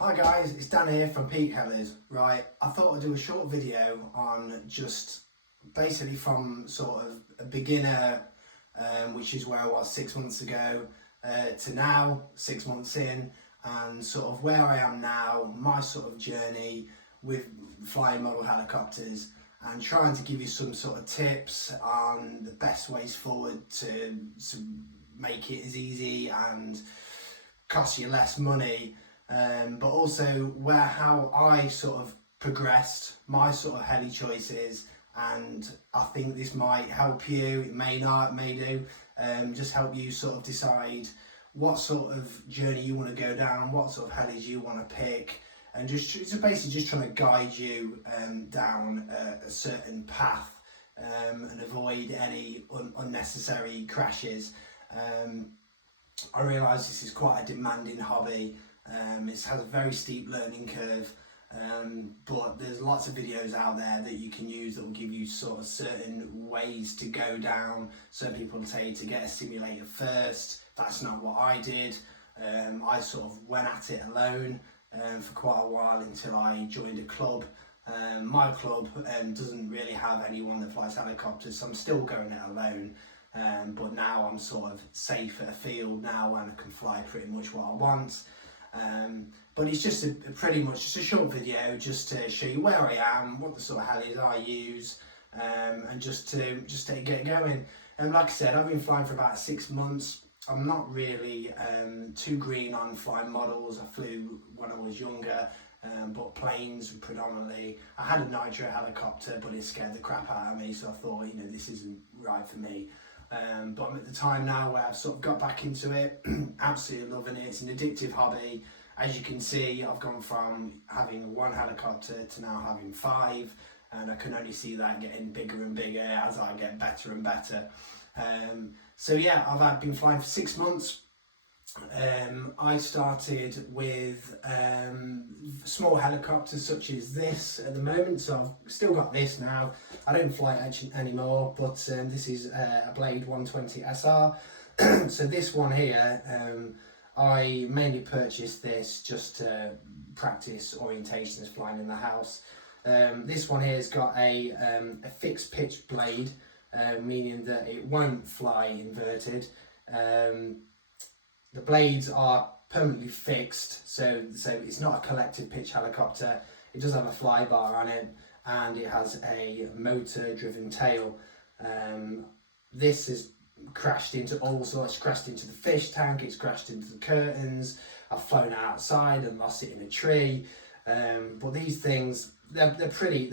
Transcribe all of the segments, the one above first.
Hi guys, it's Dan here from Peak Hellers. Right, I thought I'd do a short video on just basically from sort of a beginner, which is where I was 6 months ago, to now, 6 months in, and sort of where I am now, my sort of journey with flying model helicopters, and trying to give you some sort of tips on the best ways forward to make it as easy and cost you less money. But also how I sort of progressed my sort of heli choices, and I think this might help you. It may not, it may do. Just help you sort of decide what sort of journey you want to go down, what sort of helis you want to pick, and just basically just trying to guide you down a certain path and avoid any unnecessary crashes. I realise this is quite a demanding hobby. It has a very steep learning curve, but there's lots of videos out there that you can use that will give you sort of certain ways to go down. Some people tell you to get a simulator first. That's not what I did. I sort of went at it alone for quite a while until I joined a club. My club doesn't really have anyone that flies helicopters, so I'm still going it alone. But now I'm sort of safe at a field now, and I can fly pretty much what I want. But it's just pretty much just a short video just to show you where I am, what the sort of helis I use, and just to get going. And like I said, I've been flying for about 6 months. I'm not really too green on flying models. I flew when I was younger, but planes predominantly. I had a nitro helicopter, but it scared the crap out of me, so I thought, this isn't right for me. But I'm at the time now where I've sort of got back into it, absolutely loving it. It's an addictive hobby. As you can see, I've gone from having one helicopter to now having 5, and I can only see that getting bigger and bigger as I get better and better. So yeah, I've been flying for 6 months. I started with small helicopters such as this at the moment, so I've still got this now. I don't fly it anymore, but this is a Blade 120 SR. So this one here, I mainly purchased this just to practice orientations flying in the house. This one here has got a fixed pitch blade, meaning that it won't fly inverted. The blades are permanently fixed, so it's not a collective pitch helicopter. It does have a fly bar on it, and it has a motor driven tail. This has crashed into all sorts. It's crashed into the fish tank, it's crashed into the curtains. I've flown outside and lost it in a tree. But these things, they're pretty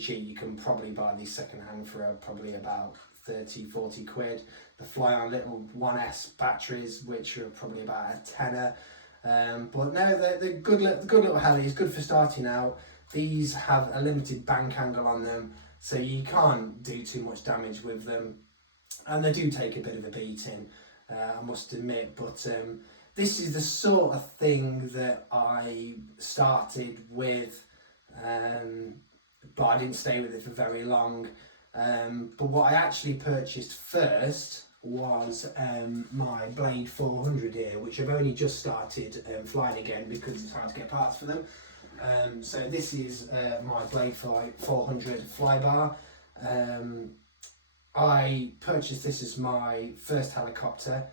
cheap. You can probably buy these secondhand for probably about 30-40 quid. They fly on little 1S batteries, which are probably about a tenner. But no, they're good little helis, good for starting out. These have a limited bank angle on them, so you can't do too much damage with them, and they do take a bit of a beating, I must admit. But this is the sort of thing that I started with, but I didn't stay with it for very long. But what I actually purchased first was my Blade 400 here, which I've only just started flying again because it's hard to get parts for them. So this is my Blade 400 flybar. I purchased this as my first helicopter.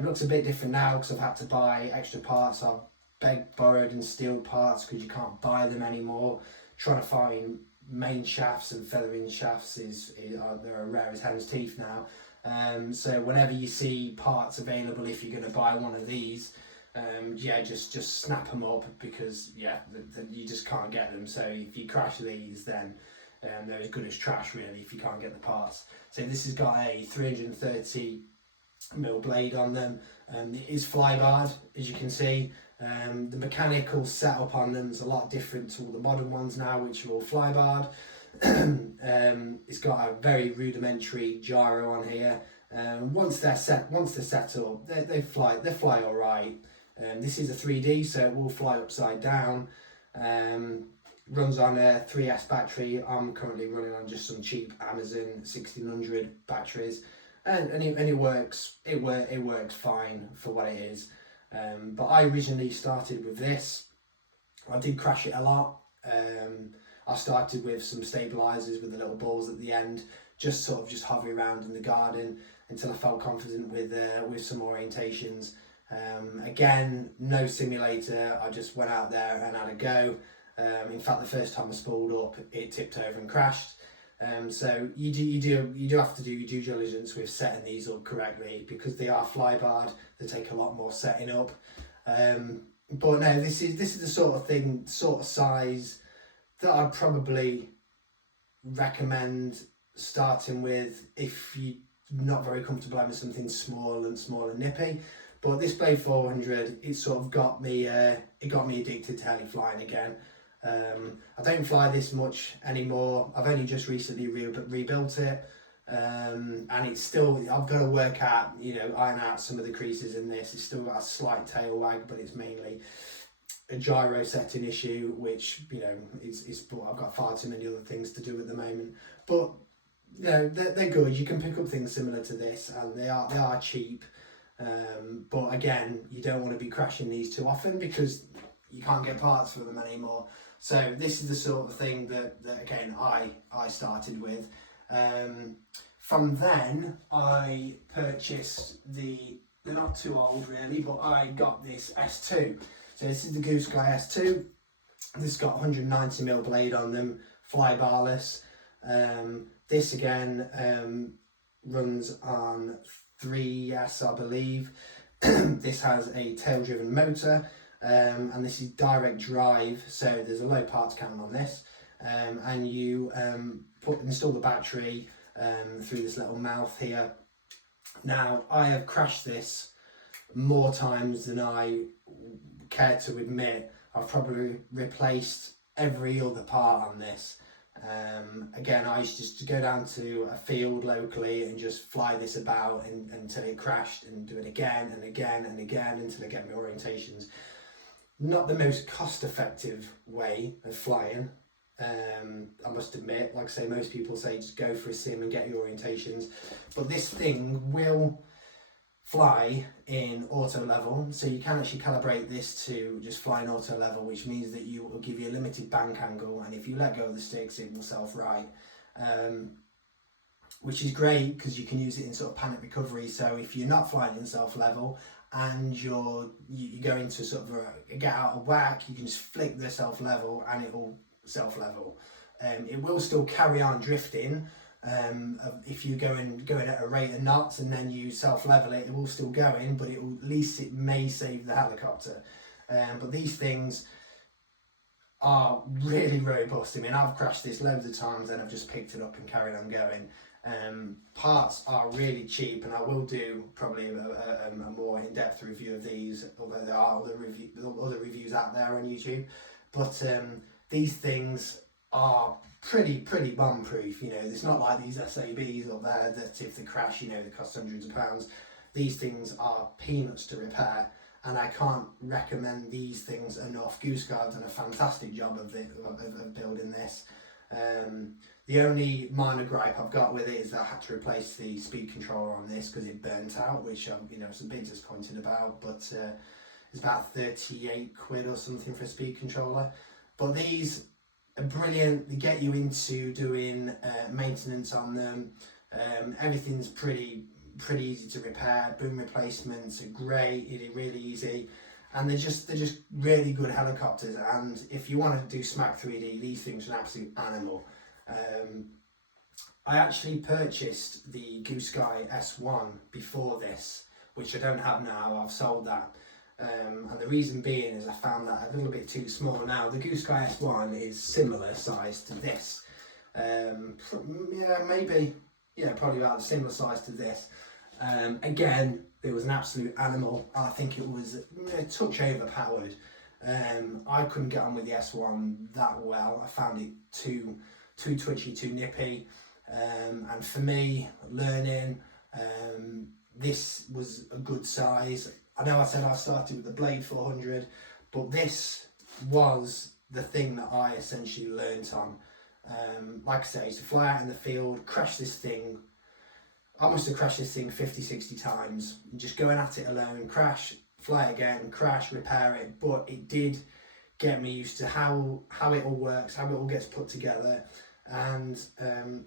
Looks a bit different now because I've had to buy extra parts. I've begged, borrowed and stealed parts because you can't buy them anymore. Trying to find main shafts and feathering shafts they're rare as hen's teeth now. So whenever you see parts available, if you're going to buy one of these, just snap them up, because you just can't get them. So if you crash these, then they're as good as trash really if you can't get the parts. So this has got a 330mm blade on them, and it is flybarred, as you can see. The mechanical setup on them is a lot different to all the modern ones now, which are all flybarred. It's got a very rudimentary gyro on here. Once they're set up, they fly all right. This is a 3D, so it will fly upside down. Runs on a 3S battery. I'm currently running on just some cheap Amazon 1600 batteries, and it works. It works fine for what it is. But I originally started with this. I did crash it a lot. I started with some stabilisers with the little balls at the end, just sort of just hover around in the garden until I felt confident with some orientations. Again, no simulator, I just went out there and had a go. In fact, the first time I spooled up, it tipped over and crashed. So you do have to do your due diligence with setting these up correctly, because they are flybarred. They take a lot more setting up. But no, this is the sort of size that I'd probably recommend starting with if you're not very comfortable having something small and nippy. But this Blade 400, it sort of got me addicted to heli flying again. I don't fly this much anymore. I've only just recently rebuilt it, and it's still, I've got to work out, iron out some of the creases in this. It's still got a slight tail wag, but it's mainly a gyro setting issue, which but I've got far too many other things to do at the moment. But they're good. You can pick up things similar to this, and they are cheap. But again, you don't want to be crashing these too often, because you can't get parts for them anymore. So this is the sort of thing that again I started with. From then I purchased they're not too old really, but I got this S2. So this is the Goosky S2. This got 190mm blade on them, fly barless. This again runs on 3S, I believe. This has a tail driven motor. And this is direct drive, so there's a low parts count on this, and you install the battery through this little mouth here. Now, I have crashed this more times than I care to admit. I've probably replaced every other part on this. Again, I used just to go down to a field locally and just fly this about until it crashed, and do it again and again and again until I get my orientations. Not the most cost-effective way of flying, I must admit. Like I say, most people say just go for a sim and get your orientations, but this thing will fly in auto level, so you can actually calibrate this to just fly in auto level, which means that you will give you a limited bank angle, and if you let go of the sticks it will self-right, which is great because you can use it in sort of panic recovery. So if you're not flying in self-level and you go into sort of get out of whack, you can just flick the self-level and it will self-level. It will still carry on drifting. If you're going at a rate of knots and then you self-level it, it will still going, but at least it may save the helicopter. But these things are really robust. I mean, I've crashed this loads of times and I've just picked it up and carried on going. Parts are really cheap, and I will do probably a more in-depth review of these, although there are other reviews out there on YouTube. But these things are pretty bomb-proof. It's not like these SABs up there that if they crash, they cost hundreds of pounds. These things are peanuts to repair, and I can't recommend these things enough. Goosky have done a fantastic job of building this. The only minor gripe I've got with it is that I had to replace the speed controller on this because it burnt out, which was a bit disappointed about, but it's about 38 quid or something for a speed controller. But these are brilliant. They get you into doing maintenance on them. Everything's pretty easy to repair. Boom replacements are great, really easy, and they're just really good helicopters. And if you want to do Smack 3D, these things are an absolute animal. I actually purchased the Goosky S1 before this, which I don't have now. I've sold that. And the reason being is I found that a little bit too small. Now the Goosky S1 is similar size to this. Probably about a similar size to this. Again, it was an absolute animal. I think it was a touch overpowered. I couldn't get on with the S1 that well. I found it too twitchy, too nippy. And for me, learning, this was a good size. I know I said I started with the Blade 400, but this was the thing that I essentially learnt on. Like I say, to fly out in the field, crash this thing. I must have crashed this thing 50-60 times, just going at it alone, crash, fly again, crash, repair it. But it did get me used to how it all works, how it all gets put together. And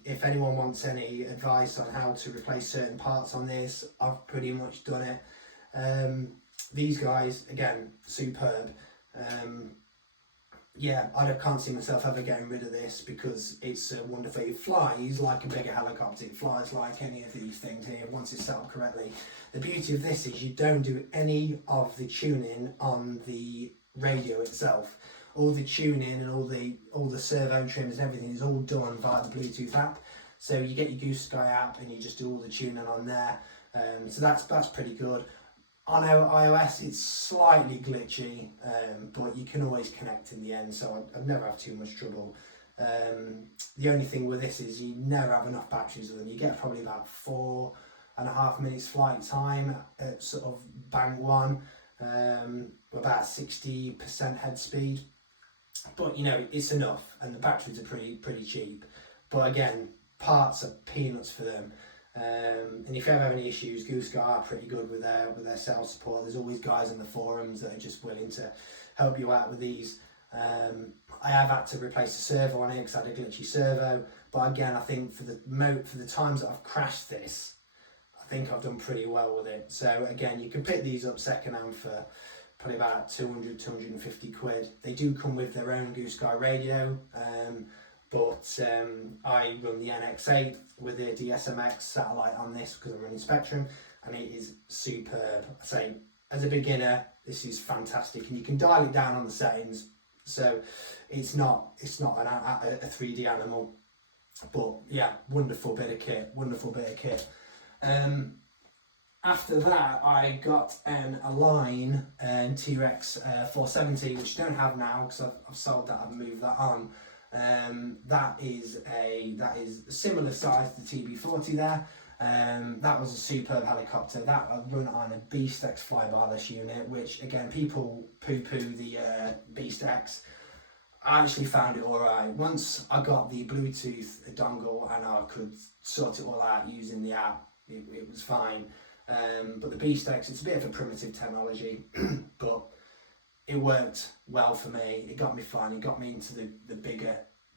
if anyone wants any advice on how to replace certain parts on this, I've pretty much done it. These guys, again, superb. Yeah, I can't see myself ever getting rid of this because it's wonderful. It flies like a bigger helicopter. It flies like any of these things here once it's set up correctly. The beauty of this is you don't do any of the tuning on the radio itself. All the tuning and all the servo trims and everything is all done via the Bluetooth app. So you get your Goosky app and you just do all the tuning on there. So that's pretty good. On iOS it's slightly glitchy, but you can always connect in the end, so I'd never have too much trouble. The only thing with this is you never have enough batteries with them. You get probably about 4.5 minutes flight time at sort of bang one, about 60% head speed. But you know, it's enough, and the batteries are pretty cheap. But again, parts are peanuts for them. And if you ever have any issues, Goosky are pretty good with their sales support. There's always guys on the forums that are just willing to help you out with these. I have had to replace the servo on it because I had a glitchy servo. But again, I think for the times that I've crashed this, I think I've done pretty well with it. So again, you can pick these up second hand for probably about 200-250 quid. They do come with their own Goosky radio, but I run the NX8 with the DSMX satellite on this because I'm running Spectrum, and it is superb. I say, as a beginner, this is fantastic, and you can dial it down on the settings, so it's not a 3D animal. But yeah, wonderful bit of kit. After that, I got a line T-Rex 470, which I don't have now because I've sold that. I've moved that on. That is a similar size to the TB40 there. That was a superb helicopter. That I run on a Beast X flybarless unit, which again, people poo-poo the Beast X. I actually found it alright. Once I got the Bluetooth dongle and I could sort it all out using the app, it was fine. But the Beast X, it's a bit of a primitive technology, but it worked well for me. It got me flying. It got me into the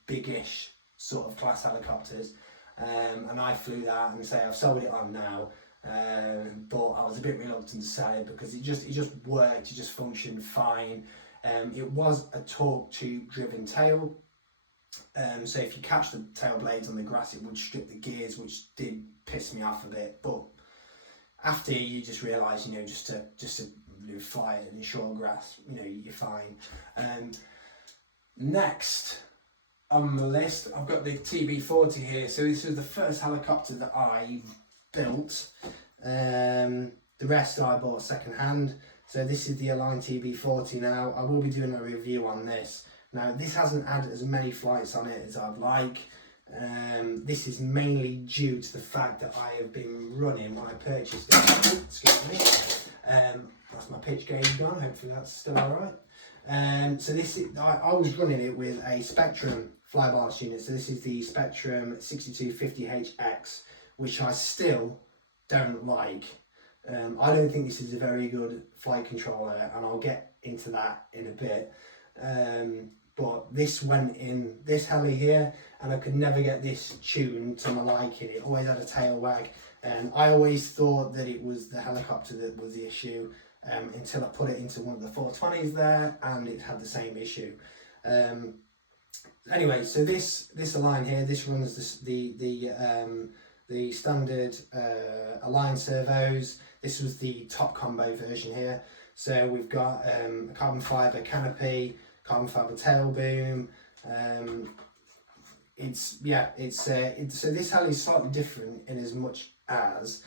biggish sort of class helicopters, and I flew that. And say I've sold it on now, but I was a bit reluctant to sell it because it just worked. It just functioned fine. It was a torque tube driven tail, so if you catch the tail blades on the grass, it would strip the gears, which did piss me off a bit. But after you just realise, you know, just to fly it in short grass, you know, you're fine. Next on the list, I've got the TB40 here. So this was the first helicopter that I built. The rest I bought second hand. So this is the Align TB40 now. I will be doing a review on this. Now this hasn't had as many flights on it as I'd like. This is mainly due to the fact that I have been running when I purchased it. Excuse me. That's my pitch gauge gone. Hopefully that's still alright. So this is, I was running it with a Spectrum flybarless unit. So this is the Spectrum 6250HX, which I still don't like. I don't think this is a very good flight controller, and I'll get into that in a bit. But this went in this heli here, and I could never get this tuned to my liking. It always had a tail wag, and I always thought that it was the helicopter that was the issue, until I put it into one of the 420s there, and it had the same issue. Anyway, so this Align here, this runs the standard Align servos. This was the top combo version here. So we've got a carbon fibre canopy, carbon fibre tail boom. So this heli is slightly different in as much as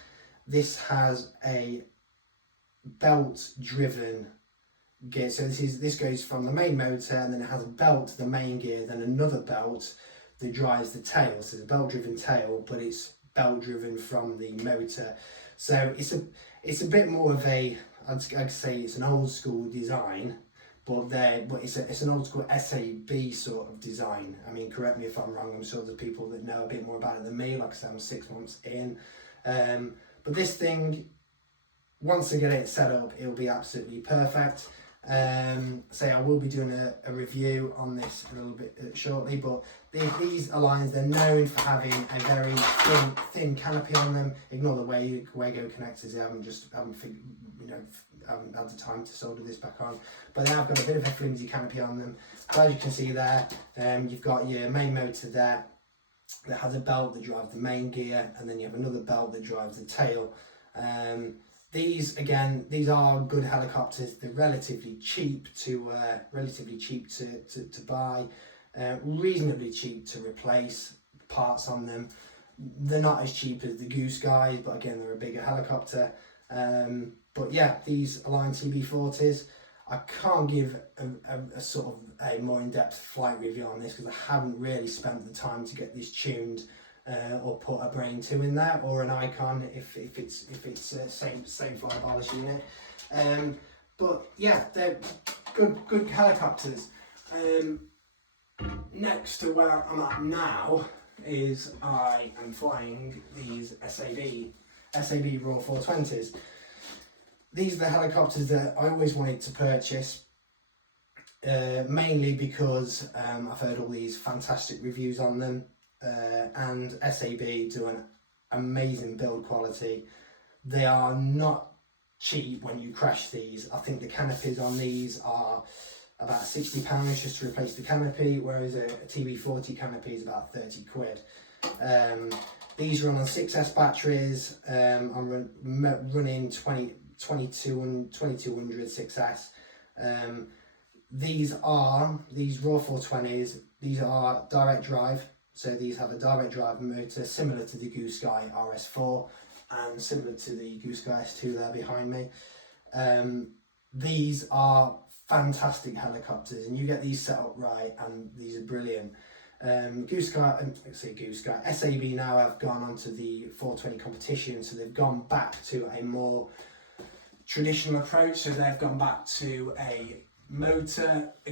this has a belt driven gear. So this goes from the main motor, and then it has a belt to the main gear, then another belt that drives the tail. So it's a belt driven tail, but it's belt driven from the motor. So it's a bit more of a, I'd say it's an old school design, but it's an old school SAB sort of design. I mean, correct me if I'm wrong. I'm sure there's people that know a bit more about it than me. Like I said, I'm 6 months in. But this thing, once I get it set up, it'll be absolutely perfect. I will be doing a review on this a little bit shortly, but these Aligns, they're known for having a very thin canopy on them. Ignore the Wago connectors, haven't had the time to solder this back on, but they have got a bit of a flimsy canopy on them. But as you can see there, you've got your main motor there that has a belt that drives the main gear, and then you have another belt that drives the tail. These are good helicopters. They're relatively cheap to buy, reasonably cheap to replace parts on them. They're not as cheap as the Goosky, but again, they're a bigger helicopter. But yeah, these Align TB40s, I can't give a sort of a more in-depth flight review on this because I haven't really spent the time to get this tuned or put a Brain 2 in there, or an Icon if it's same fly ballast unit. But yeah, they're good helicopters. Next to where I'm at now is I am flying these SAB Raw 420s. These are the helicopters that I always wanted to purchase, mainly because I've heard all these fantastic reviews on them, and SAB do an amazing build quality. They are not cheap when you crash these. I think the canopies on these are about £60 just to replace the canopy, whereas a TB40 canopy is about 30 quid. These run on 6S batteries. I'm running 2200 6S. These Raw 420s, these are direct drive, so these have a direct drive motor similar to the Goosky RS4 and similar to the Goosky S2 there behind me. These are fantastic helicopters, and you get these set up right and these are brilliant. SAB now have gone onto the 420 competition, so they've gone back to a more traditional approach. So they've gone back to a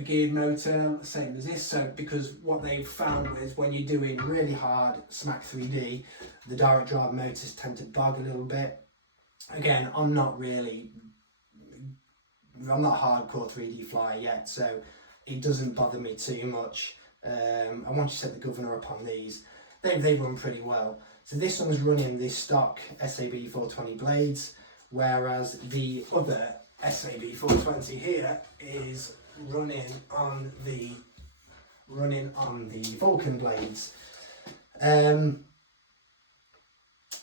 geared motor, same as this. So because what they've found is when you're doing really hard smack 3D, the direct drive motors tend to bug a little bit. Again, I'm not a hardcore 3D flyer yet, so it doesn't bother me too much. And once you set the governor up on these, they run pretty well. So this one's running the stock SAB 420 blades, whereas the other SAB 420 here is running on the Vulcan blades. I'm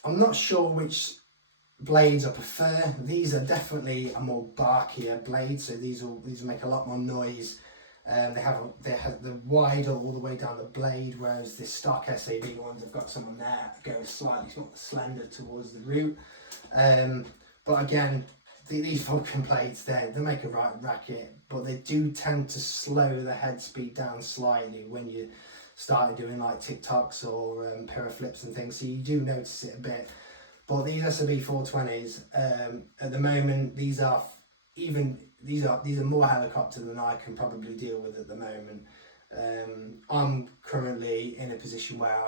not sure which blades I prefer. These are definitely a more barkier blade, so these will make a lot more noise. They have the wider all the way down the blade, whereas the stock SAB ones have got some on there that goes slightly more slender towards the root. But again, these Vulcan blades, they make a right racket, but they do tend to slow the head speed down slightly when you start doing like TikToks or flips and things, so you do notice it a bit. But these SAB 420s, at the moment, these are more helicopter than I can probably deal with at the moment. I'm currently in a position where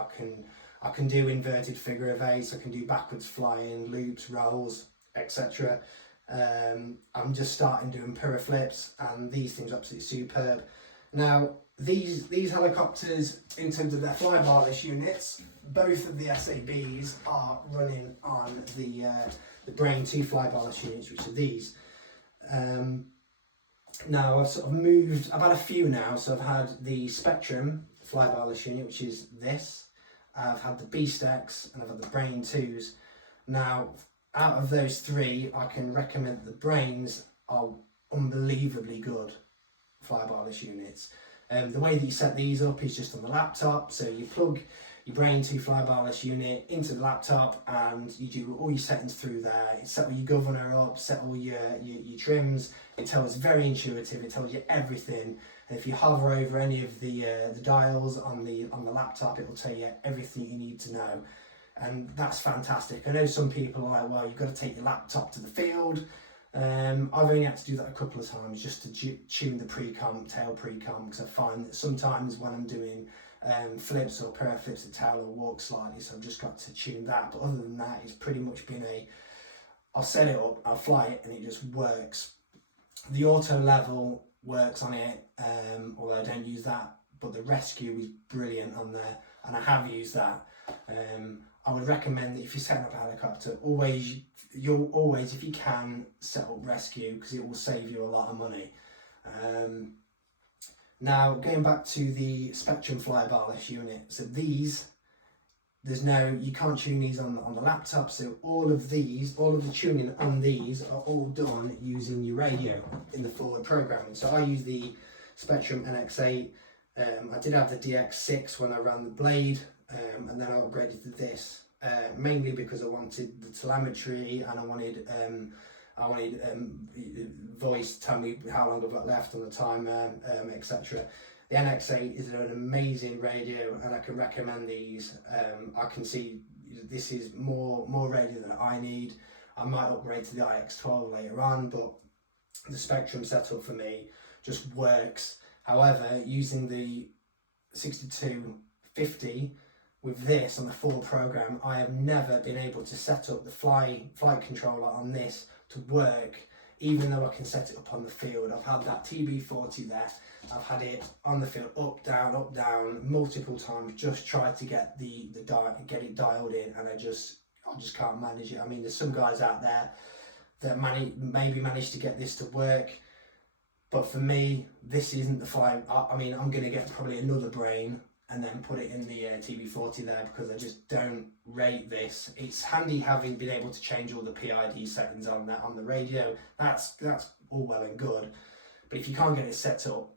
I can do inverted figure of eights, I can do backwards flying, loops, rolls, etc. I'm just starting doing flips, and these things are absolutely superb. Now these helicopters, in terms of their flybarless units, both of the SABs are running on the Brain 2 flybarless units, which are these. Now I've sort of moved, I've had a few now, so I've had the Spectrum flybarless unit, which is this. I've had the Beast X, and I've had the Brain 2s. Now, out of those three, I can recommend the Brains are unbelievably good flybarless units. The way that you set these up is just on the laptop, so you plug your Brain 2 flybarless unit into the laptop and you do all your settings through there. You set all your governor up, set all your trims. It's very intuitive, it tells you everything. And if you hover over any of the dials on the laptop, it will tell you everything you need to know. And that's fantastic. I know some people are like, well, you've got to take your laptop to the field. I've only had to do that a couple of times just to tune the tail pre-comp, because I find that sometimes when I'm doing flips or flips, the tail will walk slightly, so I've just got to tune that. But other than that, it's pretty much been I'll set it up, I'll fly it, and it just works. The auto level works on it, although I don't use that, but the rescue is brilliant on there, and I have used that. I would recommend that if you're setting up a helicopter, you'll always, if you can, set up rescue, because it will save you a lot of money. Now, going back to the Spectrum fly barless unit, so these, you can't tune these on the laptop, so all of the tuning on these are all done using your radio in the forward programming. So I use the Spectrum NX8, I did have the DX6 when I ran the Blade, and then I upgraded to this, mainly because I wanted the telemetry, and I wanted voice to tell me how long I've got left on the timer, etc. The NX8 is an amazing radio, and I can recommend these. I can see this is more radio than I need. I might upgrade to the IX12 later on, but the Spectrum setup for me just works. However, using the 6250 with this on the full program, I have never been able to set up the flight controller on this to work, even though I can set it up on the field. I've had that TB40 there, I've had it on the field, up, down, multiple times, just tried to get get it dialed in, and I just can't manage it. I mean, there's some guys out there that maybe managed to get this to work, but for me, this isn't the flying. I mean, I'm going to get probably another brain and then put it in the TB40 there, because I just don't rate this. It's handy having been able to change all the PID settings on the radio. That's all well and good, but if you can't get it set up,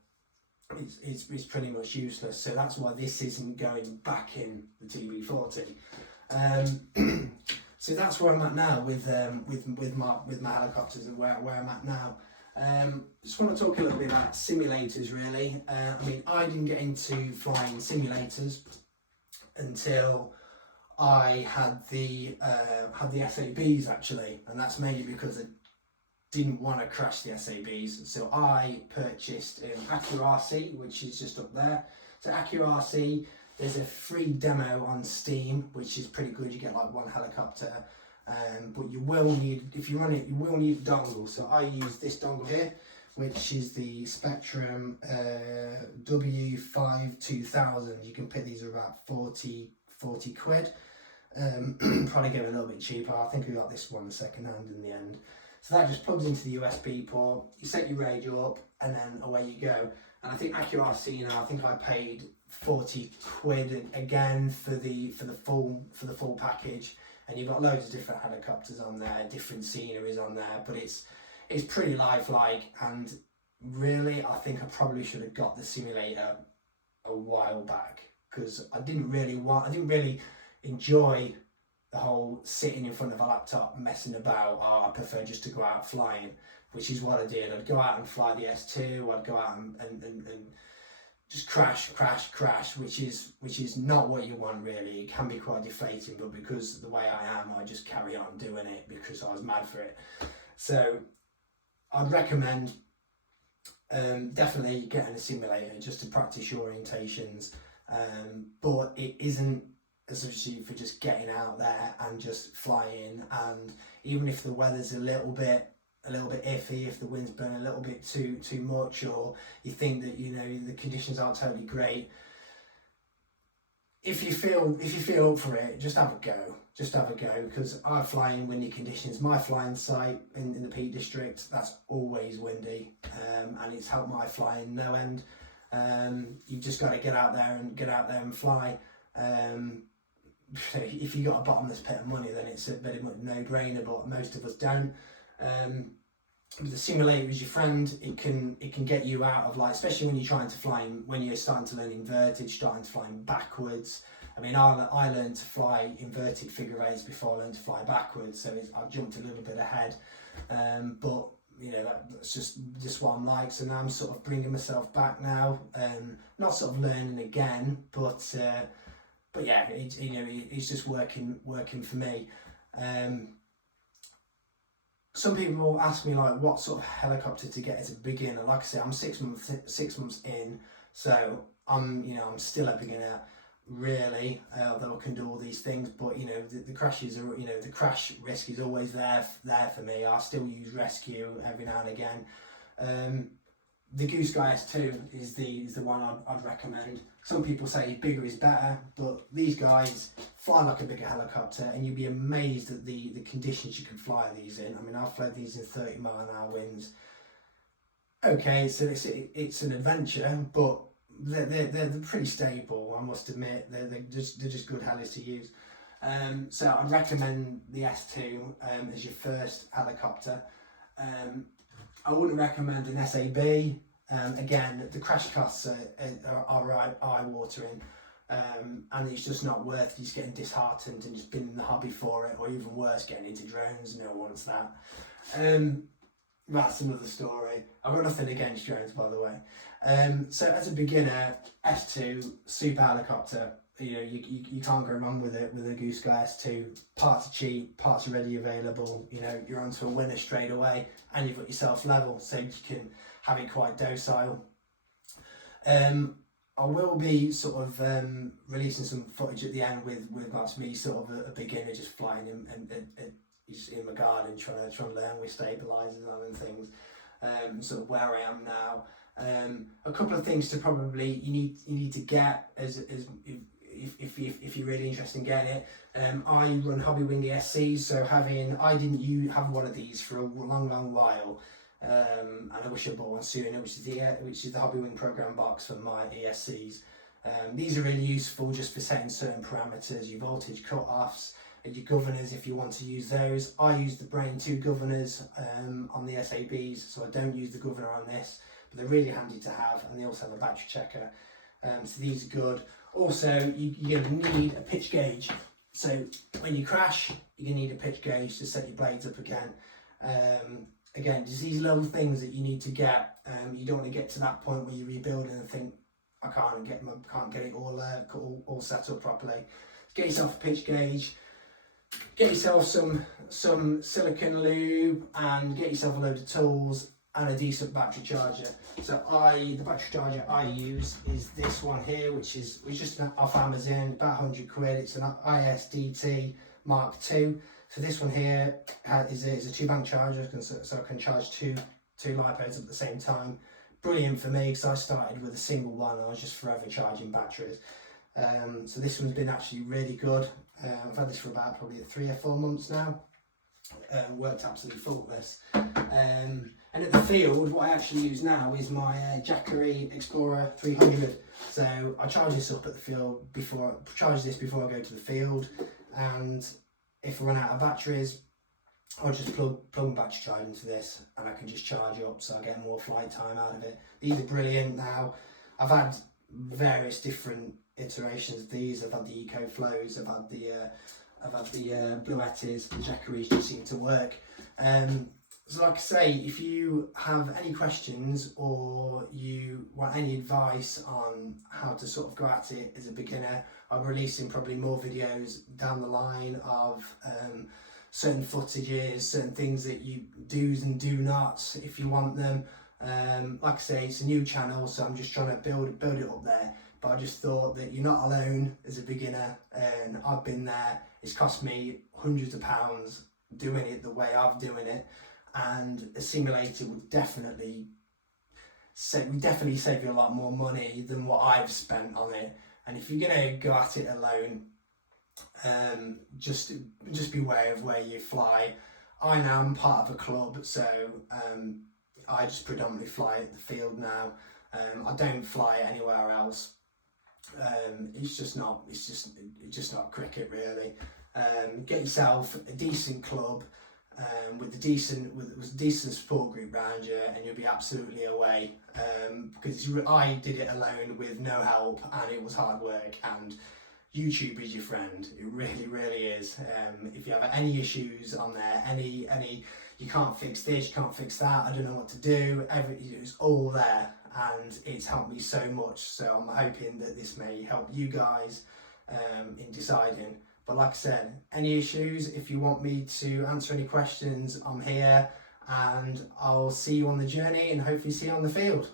it's pretty much useless. So that's why this isn't going back in the TB40. So that's where I'm at now with my helicopters, and where I'm at now. Just want to talk a little bit about simulators, really. I mean, I didn't get into flying simulators until I had the SABs, actually, and that's mainly because I didn't want to crash the SABs. So I purchased AccuRC, which is just up there. So AccuRC, there's a free demo on Steam, which is pretty good. You get like one helicopter. But you will need, if you run it, you will need a dongle. So I use this dongle here, which is the Spectrum W5 2000. You can pick these are about 40 quid. Probably get a little bit cheaper. I think I got this one second hand in the end. So that just plugs into the USB port. You set your radio up, and then away you go. And I think AccuRC now, I think I paid 40 quid again for the full package. And you've got loads of different helicopters on there, different sceneries on there, but it's pretty lifelike. And really, I think I probably should have got the simulator a while back, because I didn't really enjoy the whole sitting in front of a laptop messing about. I prefer just to go out flying, which is what I did. I'd go out and fly the S2. I'd go out and just crash, which is not what you want, really. It can be quite deflating, but because of the way I am, I just carry on doing it because I was mad for it. So I'd recommend definitely getting a simulator just to practice your orientations, but it isn't a substitute for just getting out there and just flying. And even if the weather's a little bit iffy, if the wind's blowing a little bit too much, or you think that the conditions aren't totally great, if you feel up for it, just have a go, because I fly in windy conditions. My flying site in the Peak District, that's always windy, and it's helped my flying no end. You've just got to get out there and fly. If you got a bottomless pit of money, then it's a very much no-brainer, but most of us don't. The simulator is your friend. It can get you out of, like, especially when you're trying to fly when you're starting to learn inverted, starting to fly backwards. I mean, I learned to fly inverted figure eights before I learned to fly backwards, so I jumped a little bit ahead. But that's just what I'm like. So now I'm sort of bringing myself back now, not sort of learning again, but yeah, it's just working for me. Some people will ask me, like, what sort of helicopter to get as a beginner. Like I say, I'm 6 months in, so I'm still a beginner, really, although I can do all these things. But the crashes are, the crash risk is always there for me. I still use rescue every now and again. The Goosky S2 is the one I'd recommend. Some people say bigger is better, but these guys fly like a bigger helicopter, and you'd be amazed at the conditions you can fly these in. I mean, I've flown these in 30-mile-an-hour winds. Okay, so it's an adventure, but they're pretty stable, I must admit. They're just good helis to use. So I'd recommend the S2 as your first helicopter. I wouldn't recommend an SAB. Again, the crash costs are eye-watering, and it's just not worth just getting disheartened and just being in the hobby for it, or even worse, getting into drones. No one wants that. That's another story. I've got nothing against drones, by the way. So as a beginner, S2 super helicopter. You know, you can't go wrong with it with a Goosky S2. Parts are cheap, parts are ready available. You know, you're onto a winner straight away, and you've got yourself level, so you can have it quite docile. I will be sort of releasing some footage at the end with that's me sort of a beginner just flying and just in my garden trying to learn with stabilizers on and things. Sort of where I am now. A couple of things to probably you need to get as if you're really interested in getting it. I run Hobby Wingy SCs, so I didn't have one of these for a long while, and I wish I bought one soon, which is the Hobby Wing program box for my ESCs. These are really useful just for setting certain parameters, your voltage cut-offs, and your governors if you want to use those. I use the Brain 2 governors on the SABs, so I don't use the governor on this, but they're really handy to have, and they also have a battery checker. So these are good. Also, you're going to need a pitch gauge. So when you crash, you're going to need a pitch gauge to set your blades up again. Again, just these little things that you need to get. You don't want to get to that point where you're rebuilding and think, I can't get it all set up properly. Get yourself a pitch gauge. Get yourself some silicone lube, and get yourself a load of tools and a decent battery charger. So the battery charger I use is this one here, which is just off Amazon, about 100 quid. It's an ISDT Mark II. So this one here is a 2-bank charger, so I can charge two LiPos at the same time. Brilliant for me, because I started with a single one and I was just forever charging batteries. So this one's been actually really good. I've had this for about probably 3 or 4 months now. Worked absolutely faultless. And at the field, what I actually use now is my Rcheli Explorer 300. So I charge this up at the field before I go to the field, and if I run out of batteries, I'll just plug my battery charger into this, and I can just charge up, so I get more flight time out of it. These are brilliant now. I've had various different iterations of these. I've had the Eco Flows, I've had the Blue Etties, the Rchelis just seem to work. So like I say, if you have any questions or you want any advice on how to sort of go at it as a beginner, I'm releasing probably more videos down the line of certain footages, certain things that you do's and do nots if you want them. Like I say, it's a new channel, so I'm just trying to build it up there. But I just thought that you're not alone as a beginner, and I've been there. It's cost me hundreds of pounds doing it the way I'm doing it, and a simulator would definitely save you a lot more money than what I've spent on it. And if you're gonna go at it alone, just beware of where you fly. I now am part of a club, so I just predominantly fly at the field now. I don't fly anywhere else. It's just not cricket really. Get yourself a decent club with a decent support group around you, and you'll be absolutely away. Because I did it alone with no help, and it was hard work. And YouTube is your friend. It really is. If you have any issues on there, any you can't fix this, you can't fix that, I don't know what to do. It's all there, and it's helped me so much. So I'm hoping that this may help you guys in deciding. But like I said, any issues, if you want me to answer any questions, I'm here, and I'll see you on the journey and hopefully see you on the field.